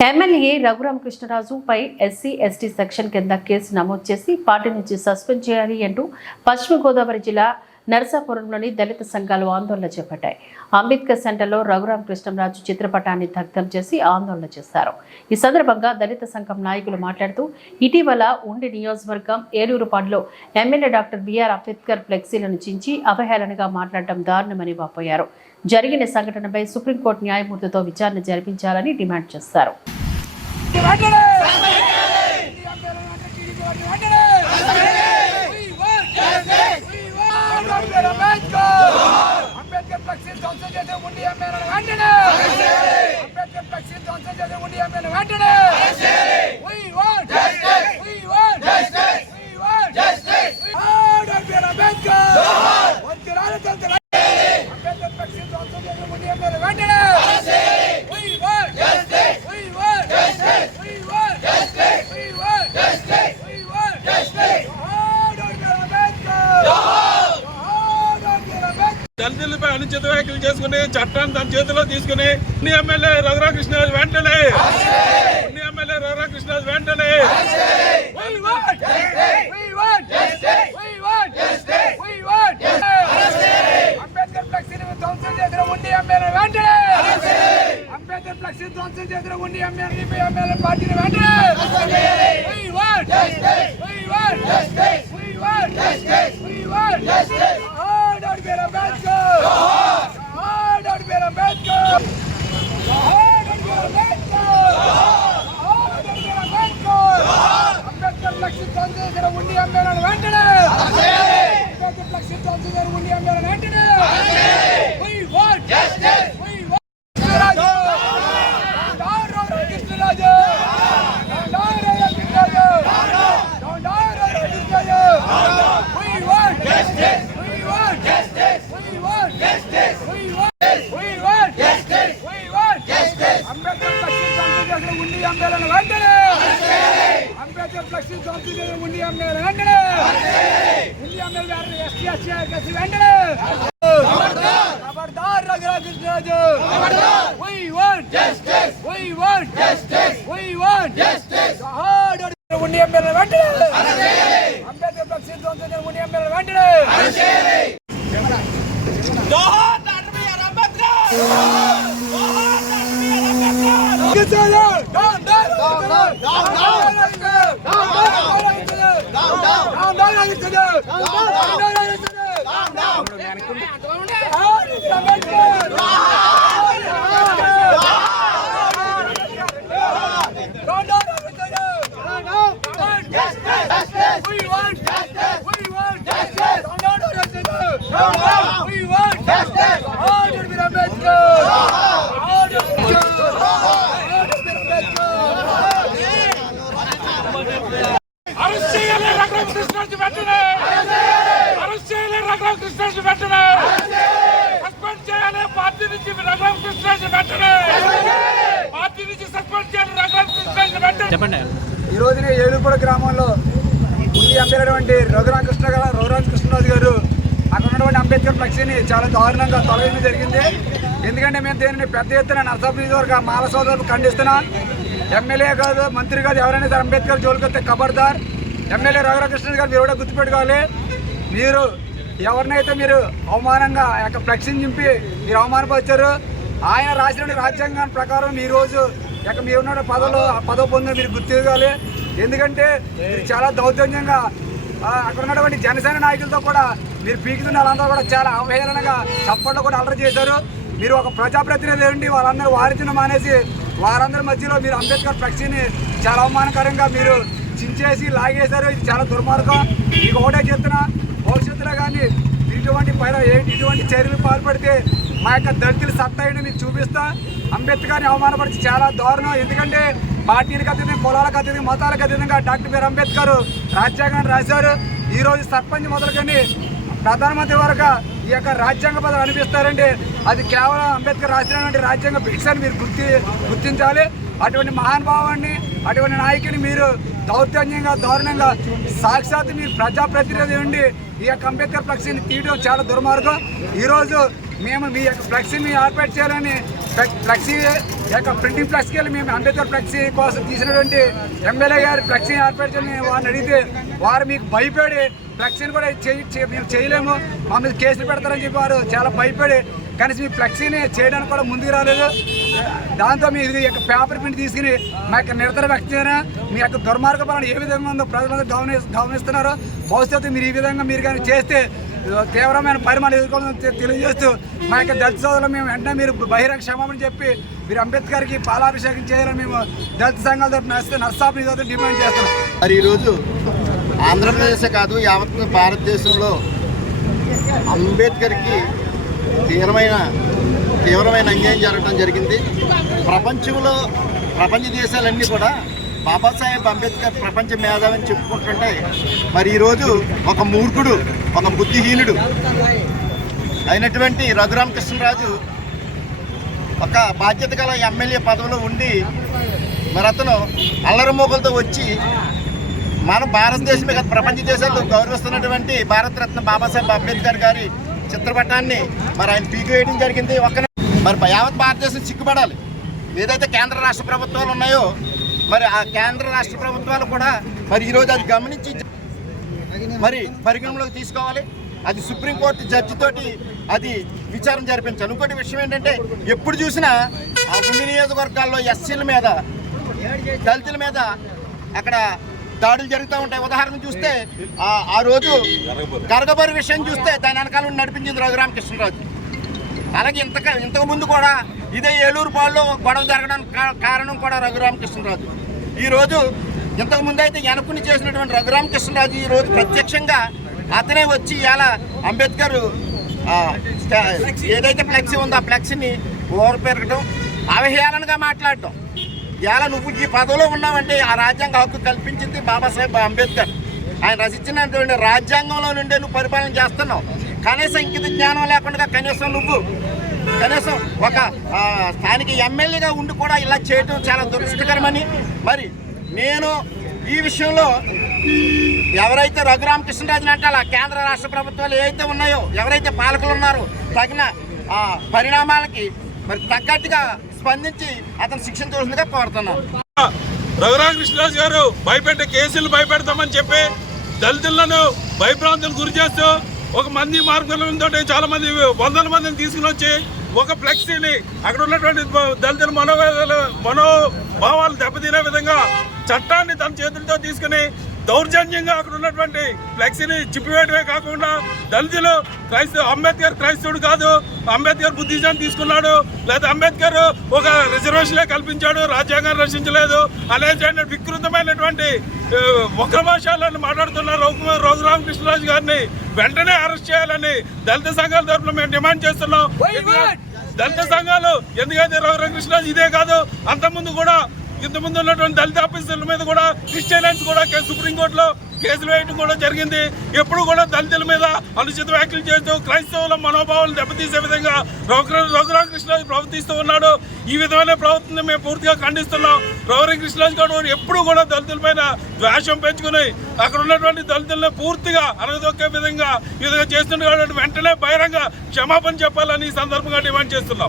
MLA రఘురామకృష్ణరాజుపై SC ST section కింద case నమోదు చేసి పార్టీ నుంచి సస్పెండ్ చేయాలి అంటూ పశ్చిమ గోదావరి జిల్లా నరసాపురంలోని దళిత సంఘాలు ఆందోళన చేపట్టాయి. అంబేద్కర్ సెంటర్లో రఘురామకృష్ణరాజు చిత్రపటాన్ని దగ్ధం చేసి ఆందోళన చేశారు ఈ సందర్భంగా దళిత సంఘం నాయకులు మాట్లాడుతూ ఇటీవల ఉండి నియోజకవర్గం ఏలూరుపాడులో MLA doctor B R Ambedkar ఫ్లెక్సీలను చించి అవహేళనగా మాట్లాడటం దారుణమని వాపోయారు. జరిగిన సంఘటనపై సుప్రీంకోర్టు న్యాయమూర్తితో విచారణ జరిపించాలని డిమాండ్ చేశారు వెంటనే వెంటనే అంబేద్కర్ అంబేద్కర్ ఫ్లెక్సీ ధ్వంసం చేసే ఉండి ఎమ్మెల్యేలను వెంటనే అంబేద్కర్ ఫ్లెక్సీ ధ్వంసం చేసే ఉండి ఎమ్మెల్యేలను వెంటనే We want justice. We want justice. We want justice. Ambedkar Ambedkar వంచరాలు Tantra Ambedkar flexi ధ్వంసం చేసే ఉండి ఎమ్మెల్యేలను వెంటనే We want justice. We want justice. We want justice. We want justice. We want justice. జోహార్ డాక్టర్ అంబేద్కర్. జోహార్ డాక్టర్ అంబేద్కర్. దళితులపై అనుచిత వ్యాఖ్యలు చేసుకుని చట్టాన్ని తన చేతిలో తీసుకుని ఉన్ని ఎమ్మెల్యే రఘురామకృష్ణరాజు వెంటనే. ఉన్ని ఎమ్మెల్యే రఘురామకృష్ణరాజు వెంటనే. అంబేద్కర్ ఫ్లెక్సీని ధ్వంసం చేసిన ఉండి ఫ్లెక్సీ ధ్వంసం చేసిన ఉండి ఎమ్మెల్యే పార్టీని వెంటనే We want justice. We want justice. We want justice. We want justice. జోహార్ డాక్టర్ అంబేద్కర్. జోహార్ డాక్టర్ అంబేద్కర్. జోహార్ డాక్టర్ అంబేద్కర్. జోహార్ డాక్టర్ అంబేద్కర్. అంబేద్కర్ ఫ్లెక్సీ ధ్వంసం చేసిన ఉండి ఎమ్మెల్యేలను వెంటనే అంబేద్కర్ ఫ్లెక్సీ ధ్వంసం చేసిన ఉండి ఎమ్మెల్యేలను వెంటనే We want justice. We want Krishnaraju. Doctor Krishnaraju. Doctor Krishnaraju. Doctor Krishnaraju. We want justice. We want justice. We want justice. We want We want justice. We want justice. Ambedkar flexi ధ్వంసం చేసిన ఉండి ఎమ్మెల్యేలను వెంటనే Ambedkar flexi ధ్వంసం చేసిన ఉండి ఎమ్మెల్యేలను వెంటనే ఉండి ఎమ్మెల్యే ఎస్టీ ఎస్టీ కలిసి వెంటనే ఖబర్దార్ Raghuramakrishnaraju We want justice. We want justice. We want justice. జోహార్ డాక్టర్ ఉండి ఎమ్మెల్యే వెంటనే అంబేద్కర్ ఫ్లెక్సీ ధ్వంసం చేసిన ఉండి ఎమ్మెల్యే వెంటనే జోహార్ doctor BR Ambedkar We want justice! We want justice! No, no, no, no, no. చెప్పండి. ఈ రోజున ఏలుపూడ గ్రామంలో ఉల్లి అమ్మేటువంటి రఘురామకృష్ణ గారు రఘురామకృష్ణరాజు గారు. అక్కడ ఉన్నటువంటి అంబేద్కర్ ఫ్లెక్సీని చాలా దారుణంగా తొలగించడం జరిగింది. ఎందుకంటే మేము దీనిని పెద్ద ఎత్తున నర్సాపు నియోజకవర్గ మాల సోదరులు ఖండిస్తున్నాం. ఎమ్మెల్యే కాదు మంత్రి కాదు ఎవరైనా సరే అంబేద్కర్ జోలికొస్తే ఖబర్దార్ ఎమ్మెల్యే రఘురామకృష్ణ గారు మీరు కూడా గుర్తుపెట్టుకోవాలి. మీరు ఎవరినైతే మీరు అవమానంగా యొక్క ఫ్లెక్సీని చింపి మీరు అవమానపరిచారు ఆయన రాసిన రాజ్యాంగం ప్రకారం ఈరోజు లేక ఇక మీరు ఉన్న పదవులు ఆ పదవి పొందిన మీరు గుర్తిరగాలి. ఎందుకంటే మీరు చాలా దౌర్జన్యంగా అక్కడ ఉన్నటువంటి జనసేన నాయకులతో కూడా మీరు పీకుతున్న వాళ్ళందరూ కూడా చాలా అవహేళనగా చప్పట్లు కూడా అలర చేశారు. మీరు ఒక ప్రజాప్రతినిధి ఉండి వాళ్ళందరూ వారించడం మానేసి వారందరి మధ్యలో మీరు అంబేద్కర్ ఫ్లెక్సీని చాలా అవమానకరంగా మీరు చించేసి లాగేశారు. ఇది చాలా దుర్మార్గం. మీకు ఒకటే చెప్తున్నా భవిష్యత్తులో కానీ ఇటువంటి పైన ఇటువంటి చర్యలు పాల్పడితే మా యొక్క దళితుల సత్తాయిని మీకు చూపిస్తా. అంబేద్కర్ని అవమానపరిచి చాలా దారుణం. ఎందుకంటే పార్టీలకు అతీతంగా కులాలకు అతీతంగా మతాలకు అతీతంగా డాక్టర్ బిఆర్ అంబేద్కర్ రాజ్యాంగాన్ని రాశారు. ఈరోజు సర్పంచ్ మొదలుకొని ప్రధానమంత్రి వరకు ఈ యొక్క రాజ్యాంగ పదవి అనిపిస్తారంటే అది కేవలం అంబేద్కర్ రాసినటువంటి రాజ్యాంగ భిక్ష మీరు గుర్తి గుర్తించాలి. అటువంటి మహానుభావాన్ని అటువంటి నాయకుని మీరు దౌర్జన్యంగా దారుణంగా సాక్షాత్ మీరు ప్రజాప్రతినిధి ఉండి ఈ యొక్క అంబేద్కర్ పక్షిని తీయడం చాలా దుర్మార్గం. ఈరోజు మేము మీ యొక్క ఫ్లెక్సీని ఏర్పాటు చేయాలని ఫ్లెక్సీ యొక్క ప్రింటింగ్ ఫ్లెక్స్కి వెళ్ళి మేము అంబేద్కర్ ఫ్లెక్సీ కోసం తీసినటువంటి ఎమ్మెల్యే గారి ఫ్లెక్సీ ఏర్పాటు చేయాలని వారిని అడిగితే వారు మీకు భయపడి ఫ్లెక్సీని కూడా చేయ మేము చేయలేము మా మీద కేసులు పెడతారని చెప్పి వారు చాలా భయపడి కనీసం మీ ఫ్లెక్సీని చేయడానికి కూడా ముందుకు రాలేదు. దాంతో మీ ఇది యొక్క పేపర్ ప్రింట్ తీసుకుని మా యొక్క నిరతర వ్యక్తిన మీ యొక్క దుర్మార్గ పాలన ఏ విధంగా ఉందో ప్రజలందరూ గమని గమనిస్తున్నారో భవిష్యత్తు మీరు ఈ విధంగా మీరు కానీ చేస్తే తీవ్రమైన పరిమాణం ఎదుర్కొని తెలియజేస్తూ మా యొక్క దళిత సోదరులు మేము వెంటనే మీరు బహిరంగ క్షమాపణ చెప్పి మీరు అంబేద్కర్కి పాలాభిషేకం చేయాలని మేము దళిత సంఘాల తరఫున నర్స డిమాండ్ చేస్తున్నాం. మరి ఈరోజు ఆంధ్రప్రదేశ్ కాదు యావత్ భారతదేశంలో అంబేద్కర్కి తీవ్రమైన తీవ్రమైన అన్యాయం జరగడం జరిగింది. ప్రపంచంలో ప్రపంచ దేశాలన్నీ కూడా బాబాసాహెబ్ అంబేద్కర్ ప్రపంచ మేధావని చెప్పుకుంటుంటే మరి ఈరోజు ఒక మూర్ఖుడు ఒక బుద్ధిహీనుడు అయినటువంటి రఘురామకృష్ణరాజు ఒక బాధ్యత గల ఎమ్మెల్యే పదవిలో ఉండి మరి అతను అల్లరమోకలతో వచ్చి మన భారతదేశమే కాదు ప్రపంచ దేశాల్లో గౌరవిస్తున్నటువంటి భారతరత్న బాబాసాహెబ్ అంబేద్కర్ గారి చిత్రపటాన్ని మరి ఆయన పీకివేయడం జరిగింది. ఒక్క మరి యావత్ భారతదేశం సిగ్గుపడాలి. ఏదైతే కేంద్ర రాష్ట్ర ప్రభుత్వాలు ఉన్నాయో మరి ఆ కేంద్ర రాష్ట్ర ప్రభుత్వాలు కూడా మరి ఈరోజు అది గమనించి మరి పరిగణలోకి తీసుకోవాలి. అది సుప్రీంకోర్టు జడ్జి తోటి అది విచారణ జరిపించాలి. ఇంకోటి విషయం ఏంటంటే ఎప్పుడు చూసినా ఆ ఉండి నియోజకవర్గాల్లో ఎస్సీల మీద దళితుల మీద అక్కడ దాడులు జరుగుతూ ఉంటాయి. ఉదాహరణ చూస్తే ఆ- రోజు గరగబరి విషయం చూస్తే దాని వెనకాల ఉండి నడిపించింది రఘురామకృష్ణరాజు అలాగే ఇంతక ఇంతకు ముందు కూడా ఇదే ఏలూరు పాల్లో గొడవ జరగడానికి కారణం కూడా రఘురామకృష్ణరాజు ఈరోజు ఇంతకు ముందైతే అయితే చేసినటువంటి రఘురామకృష్ణరాజు ఈరోజు ప్రత్యక్షంగా అతనే వచ్చి ఇలా అంబేద్కర్ ఏదైతే ఫ్లెక్సీ ఉందో ఆ ఫ్లెక్సీని ఓవర్ పెరగడం అవహేళనగా మాట్లాడటం. ఇలా నువ్వు ఈ పదవిలో ఉన్నావంటే ఆ రాజ్యాంగ హక్కు కల్పించింది బాబాసాహెబ్ అంబేద్కర్. ఆయన రచించినటువంటి రాజ్యాంగంలో నుండే నువ్వు పరిపాలన చేస్తున్నావు. కనీసం ఇంకిత జ్ఞానం లేకుండా కనీసం నువ్వు కనీసం ఒక స్థానిక ఎమ్మెల్యేగా ఉండి కూడా ఇలా చేయటం చాలా దురదృష్టకరమని. మరి నేను ఈ విషయంలో ఎవరైతే రఘురామకృష్ణరాజుని అంటే అలా కేంద్ర రాష్ట్ర ప్రభుత్వాలు ఏవైతే ఉన్నాయో ఎవరైతే పాలకులు ఉన్నారో తగిన పరిణామాలకి మరి తగ్గట్టుగా స్పందించి అతను శిక్షించవలసిందిగా కోరుతున్నాను. రఘురామకృష్ణరాజు గారు భయపెట్టే కేసులు భయపెడతామని చెప్పి దళితులను భయభ్రాంతులు గురి చేస్తూ ఒక మంది మార్గంతో చాలా మంది వందల మందిని తీసుకుని వచ్చి ఒక ఫ్లెక్సీని అక్కడ ఉన్నటువంటి దళితుల మనోవేదాలు మనోభావాలు దెబ్బతినే విధంగా చట్టాన్ని తన చేతులతో తీసుకుని దౌర్జన్యంగా అక్కడ ఉన్నటువంటి ఫ్లెక్సీని చిప్పివేయడమే కాకుండా దళితులు క్రైస్తవ అంబేద్కర్ క్రైస్తవుడు కాదు అంబేద్కర్ బుద్ధిజాన్ని తీసుకున్నాడు లేదా అంబేద్కర్ ఒక రిజర్వేషన్లే కల్పించాడు రాజ్యాంగాన్ని రచించలేదు అనేటువంటి వికృతమైనటువంటి ఆ, వక్ర మాట్లాడుతున్న రఘు రఘురామకృష్ణరాజు గారిని వెంటనే అరెస్ట్ చేయాలని దళిత సంఘాల తరఫున మేము డిమాండ్ చేస్తున్నాం. దళిత సంఘాలు ఎందుకంటే రఘురామకృష్ణరాజు ఇదే కాదు అంతకుముందు కూడా ఇంతకుముందు ఉన్నటువంటి దళిత ఆఫీసర్ల మీద కూడా క్రిస్టియన్స్ కూడా సుప్రీంకోర్టులో కేసులు వేయడం కూడా జరిగింది. ఎప్పుడు కూడా దళితుల మీద అనుచిత వ్యాఖ్యలు చేస్తూ క్రైస్తవుల మనోభావాలు దెబ్బతీసే విధంగా రఘు రఘురామకృష్ణరాజు ప్రవర్తిస్తూ ఉన్నాడు ఈ విధమైన ప్రవర్తన మేము పూర్తిగా ఖండిస్తున్నాం. రఘురామకృష్ణరాజు గారు ఎప్పుడు కూడా దళితుల పైన ద్వేషం పెంచుకుని అక్కడ ఉన్నటువంటి దళితులను పూర్తిగా అనగదొక్కే విధంగా ఈ విధంగా చేస్తుండే వెంటనే బహిరంగ క్షమాపణ చెప్పాలని ఈ సందర్భంగా డిమాండ్ చేస్తున్నాం.